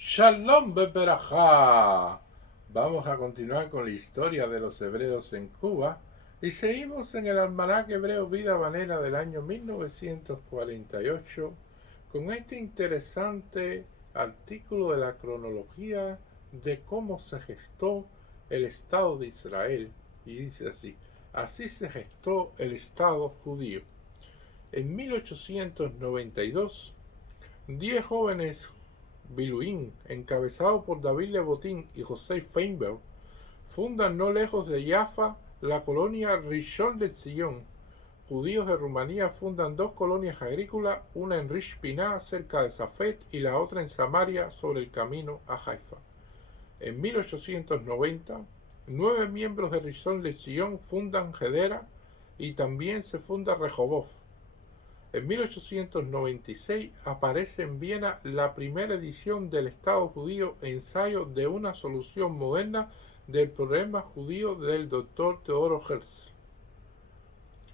Shalom Beberajá. Vamos a continuar con la historia de los hebreos en Cuba y seguimos en el almanaque hebreo Vida Valera del año 1948 con este interesante artículo de la cronología de cómo se gestó el Estado de Israel. Y dice así se gestó el Estado judío. En 1892, 10 jóvenes Biluín, encabezado por David Lebotín y José Feinberg, fundan no lejos de Jaffa la colonia Rishon LeZion. Judíos de Rumanía fundan dos colonias agrícolas, una en Rish Piná, cerca de Safed, y la otra en Samaria, sobre el camino a Haifa. En 1890, 9 miembros de Rishon LeZion fundan Hedera y también se funda Rehoboth. En 1896 aparece en Viena la primera edición del Estado judío, ensayo de una solución moderna del problema judío del Dr. Teodoro Herzl.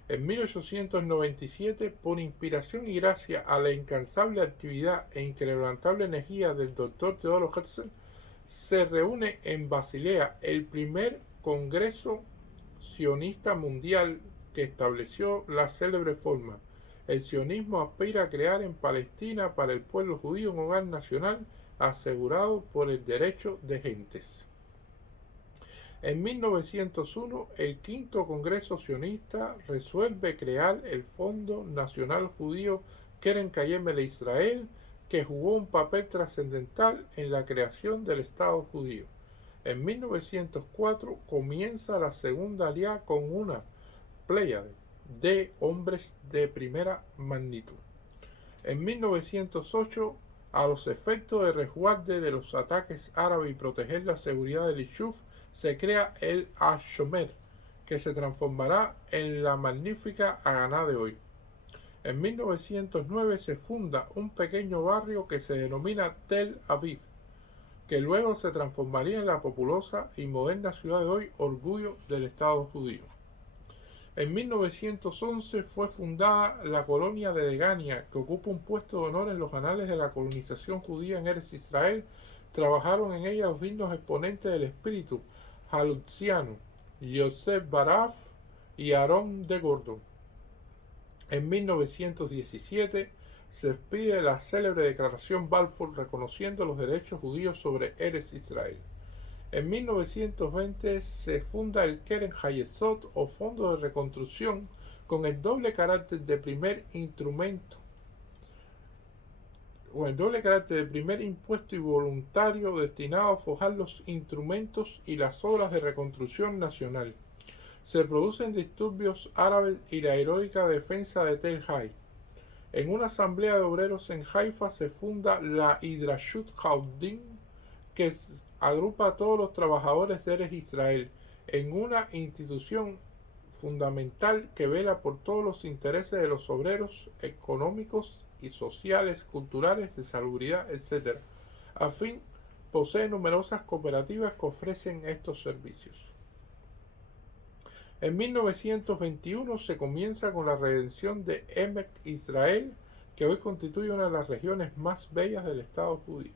En 1897, por inspiración y gracia a la incansable actividad e inquebrantable energía del Dr. Teodoro Herzl, se reúne en Basilea el primer Congreso Sionista Mundial que estableció la célebre forma: el sionismo aspira a crear en Palestina para el pueblo judío un hogar nacional asegurado por el derecho de gentes. En 1901, el quinto Congreso Sionista resuelve crear el Fondo Nacional Judío Keren Kayem Israel, que jugó un papel trascendental en la creación del Estado judío. En 1904 comienza la segunda alianza con una pléyade de hombres de primera magnitud. En 1908, a los efectos de resguarde de los ataques árabes y proteger la seguridad del Yishuv, se crea el Hashomer, que se transformará en la magnífica Haganá de hoy. En 1909 se funda un pequeño barrio que se denomina Tel Aviv, que luego se transformaría en la populosa y moderna ciudad de hoy, orgullo del Estado judío. En 1911 fue fundada la colonia de Degania, que ocupa un puesto de honor en los anales de la colonización judía en Eretz Israel. Trabajaron en ella los dignos exponentes del espíritu halutziano, Yosef Baraf y Aarón de Gordon. En 1917 se expide la célebre declaración Balfour reconociendo los derechos judíos sobre Eretz Israel. En 1920 se funda el Keren Hayesod, o Fondo de Reconstrucción, con el doble carácter de primer impuesto y voluntario destinado a forjar los instrumentos y las obras de reconstrucción nacional. Se producen disturbios árabes y la heroica defensa de Tel Hai. En una asamblea de obreros en Haifa se funda la Hidrashut Haudim, que agrupa a todos los trabajadores de Eretz Israel en una institución fundamental que vela por todos los intereses de los obreros económicos y sociales, culturales, de salubridad, etc. A fin, posee numerosas cooperativas que ofrecen estos servicios. En 1921 se comienza con la redención de Emek Israel, que hoy constituye una de las regiones más bellas del Estado judío.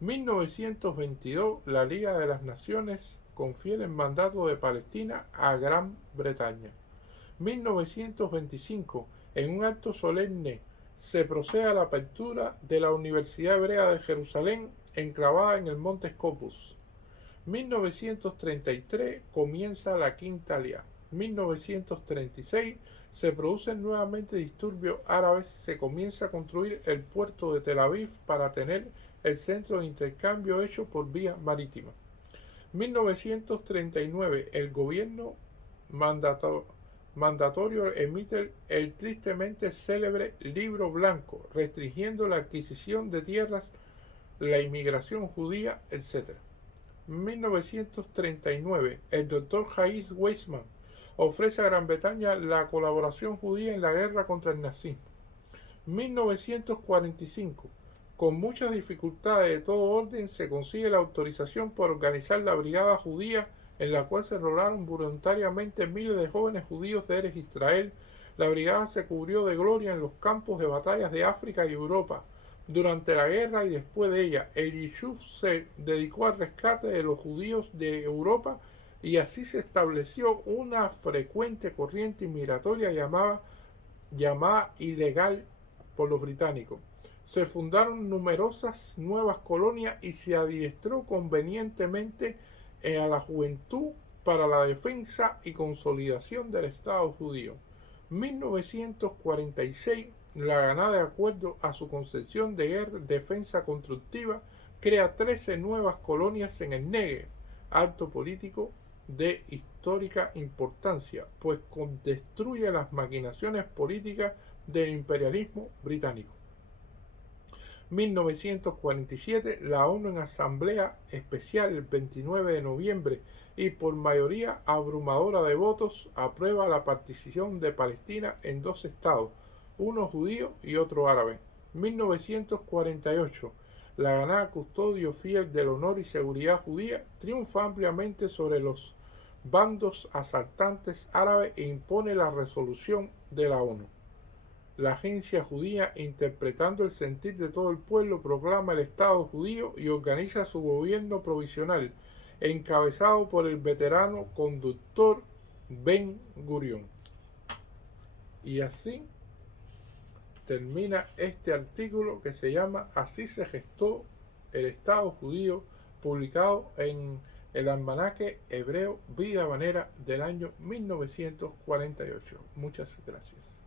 1922, la Liga de las Naciones confiere el mandato de Palestina a Gran Bretaña. 1925, en un acto solemne, se procede a la apertura de la Universidad Hebrea de Jerusalén, enclavada en el monte Scopus. 1933 comienza la Quinta Aliá. 1936 se producen nuevamente disturbios árabes, se comienza a construir el puerto de Tel Aviv para tener el centro de intercambio hecho por vía marítima. 1939 el gobierno mandatorio emite el tristemente célebre Libro Blanco, restringiendo la adquisición de tierras, la inmigración judía, etc. 1939 el Dr. Haïs Weizmann ofrece a Gran Bretaña la colaboración judía en la guerra contra el nazismo. 1945, con muchas dificultades de todo orden, se consigue la autorización para organizar la Brigada Judía, en la cual se enrolaron voluntariamente miles de jóvenes judíos de Eretz Israel. La brigada se cubrió de gloria en los campos de batallas de África y Europa, Durante la guerra y después de ella, el Yishuv se dedicó al rescate de los judíos de Europa y así se estableció una frecuente corriente migratoria llamada ilegal por los británicos. Se fundaron numerosas nuevas colonias y se adiestró convenientemente a la juventud para la defensa y consolidación del Estado judío. 1946, la Haganah, de acuerdo a su concepción de defensa constructiva, crea 13 nuevas colonias en el Negev, acto político de histórica importancia, pues destruye las maquinaciones políticas del imperialismo británico. 1947, la ONU en Asamblea Especial el 29 de noviembre y por mayoría abrumadora de votos aprueba la partición de Palestina en dos estados, uno judío y otro árabe. 1948, la Haganah, custodio fiel del honor y seguridad judía, triunfa ampliamente sobre los bandos asaltantes árabes e impone la resolución de la ONU. La agencia judía, interpretando el sentir de todo el pueblo, proclama el Estado judío y organiza su gobierno provisional, encabezado por el veterano conductor Ben Gurión. Y así termina este artículo que se llama Así se gestó el Estado judío, publicado en el almanaque hebreo Vida Habanera del año 1948. Muchas gracias.